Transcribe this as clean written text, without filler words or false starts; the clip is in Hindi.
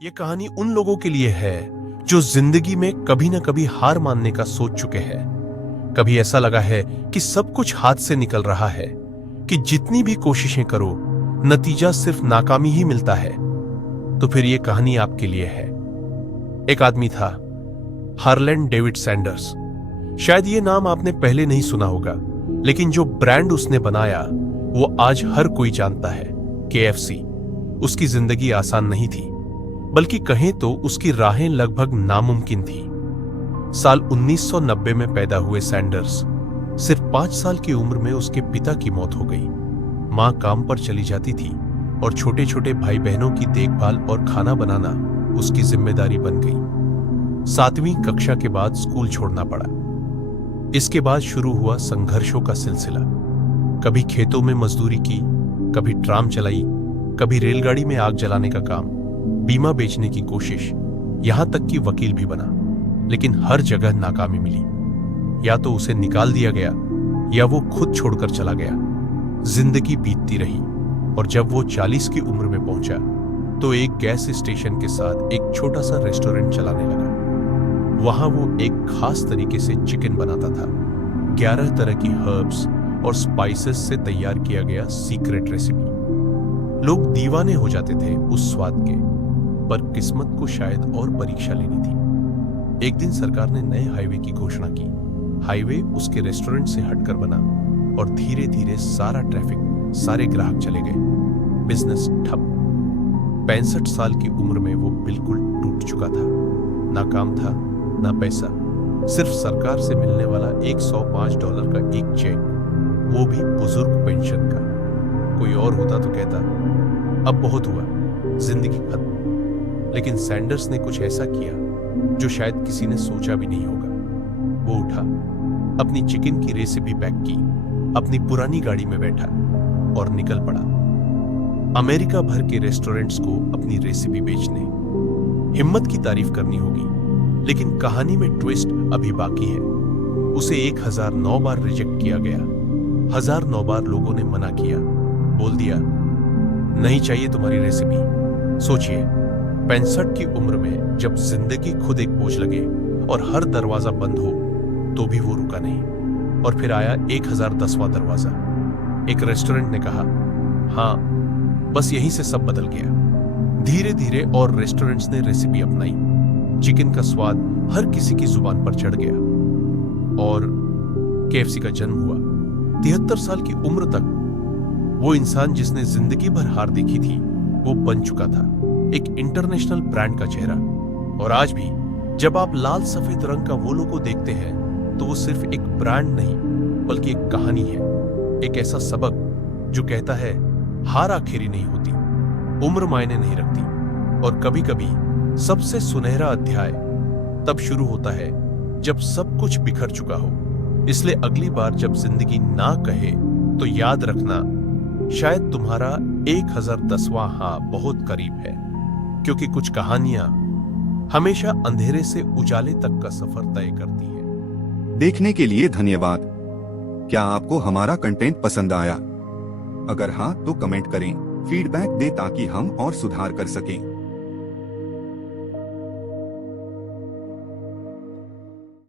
ये कहानी उन लोगों के लिए है जो जिंदगी में कभी ना कभी हार मानने का सोच चुके हैं। कभी ऐसा लगा है कि सब कुछ हाथ से निकल रहा है, कि जितनी भी कोशिशें करो नतीजा सिर्फ नाकामी ही मिलता है। तो फिर ये कहानी आपके लिए है। एक आदमी था, हार्लैंड डेविड सैंडर्स। शायद ये नाम आपने पहले नहीं सुना होगा, लेकिन जो ब्रांड उसने बनाया वो आज हर कोई जानता है, KFC। उसकी जिंदगी आसान नहीं थी, बल्कि कहें तो उसकी राहें लगभग नामुमकिन थी। साल 1990 में पैदा हुए सैंडर्स सिर्फ 5 साल की उम्र में उसके पिता की मौत हो गई। मां काम पर चली जाती थी और छोटे छोटे भाई बहनों की देखभाल और खाना बनाना उसकी जिम्मेदारी बन गई। 7वीं कक्षा के बाद स्कूल छोड़ना पड़ा। इसके बाद शुरू हुआ संघर्षों का सिलसिला। कभी खेतों में मजदूरी की, कभी ट्राम चलाई, कभी रेलगाड़ी में आग जलाने का काम, बीमा बेचने की कोशिश, यहां तक कि वकील भी बना। लेकिन हर जगह नाकामी मिली। या तो उसे निकाल दिया गया या वो खुद छोड़कर चला गया। जिंदगी बीतती रही और जब वो 40 की उम्र में पहुंचा तो एक गैस स्टेशन के साथ एक छोटा सा रेस्टोरेंट चलाने लगा। वहां वो एक खास तरीके से चिकन बनाता था। 11 तरह की हर्ब्स और स्पाइसेस से तैयार किया गया सीक्रेट रेसिपी। लोग दीवाने हो जाते थे उस स्वाद के, पर किस्मत को शायद और परीक्षा लेनी थी। एक दिन सरकार ने नए हाईवे की घोषणा की। हाईवे उसके रेस्टोरेंट से हटकर बना और धीरे धीरे सारा ट्रैफिक, सारे ग्राहक चले गए। बिजनेस ठप। 65 साल की उम्र में वो बिल्कुल टूट चुका था। ना काम था, ना पैसा, सिर्फ सरकार से मिलने वाला $105 का एक चेक, वो भी बुजुर्ग पेंशन का। कोई और होता तो कहता अब बहुत हुआ, जिंदगी खत्म। लेकिन सैंडर्स ने कुछ ऐसा किया जो शायद किसी ने सोचा भी नहीं होगा। वो उठा, अपनी चिकन की रेसिपी पैक की, अपनी पुरानी गाड़ी में बैठा और निकल पड़ा अमेरिका भर के रेस्टोरेंट्स को अपनी रेसिपी बेचने। हिम्मत की तारीफ करनी होगी, लेकिन कहानी में ट्विस्ट अभी बाकी है। उसे 1009 बार रिजेक्ट किया गया। 1009 बार लोगों ने मना किया, बोल दिया नहीं चाहिए तुम्हारी रेसिपी। सोचिए, 65 की उम्र में जब जिंदगी खुद एक बोझ लगे और हर दरवाजा बंद हो तो भी वो रुका नहीं। और फिर आया 1010वां दरवाजा। एक रेस्टोरेंट ने कहा हाँ, बस यहीं से सब बदल गया। धीरे धीरे और रेस्टोरेंट्स ने रेसिपी अपनाई। चिकन का स्वाद हर किसी की जुबान पर चढ़ गया और KFC का जन्म हुआ। 73 साल की उम्र तक वो इंसान जिसने जिंदगी भर हार देखी थी, वो बन चुका था एक इंटरनेशनल ब्रांड का चेहरा। और आज भी जब आप लाल सफेद रंग का वो लोगो देखते हैं तो वो सिर्फ एक ब्रांड नहीं, बल्कि एक कहानी है। एक ऐसा सबक जो कहता है हार आखिरी नहीं होती, उम्र मायने नहीं रखती, और कभी कभी सबसे सुनहरा अध्याय तब शुरू होता है जब सब कुछ बिखर चुका हो। इसलिए अगली बार जब जिंदगी ना कहे तो याद रखना, शायद तुम्हारा 1010वां हाँ बहुत करीब है। क्योंकि कुछ कहानियां हमेशा अंधेरे से उजाले तक का सफर तय करती है। देखने के लिए धन्यवाद। क्या आपको हमारा कंटेंट पसंद आया? अगर हाँ तो कमेंट करें, फीडबैक दें ताकि हम और सुधार कर सकें।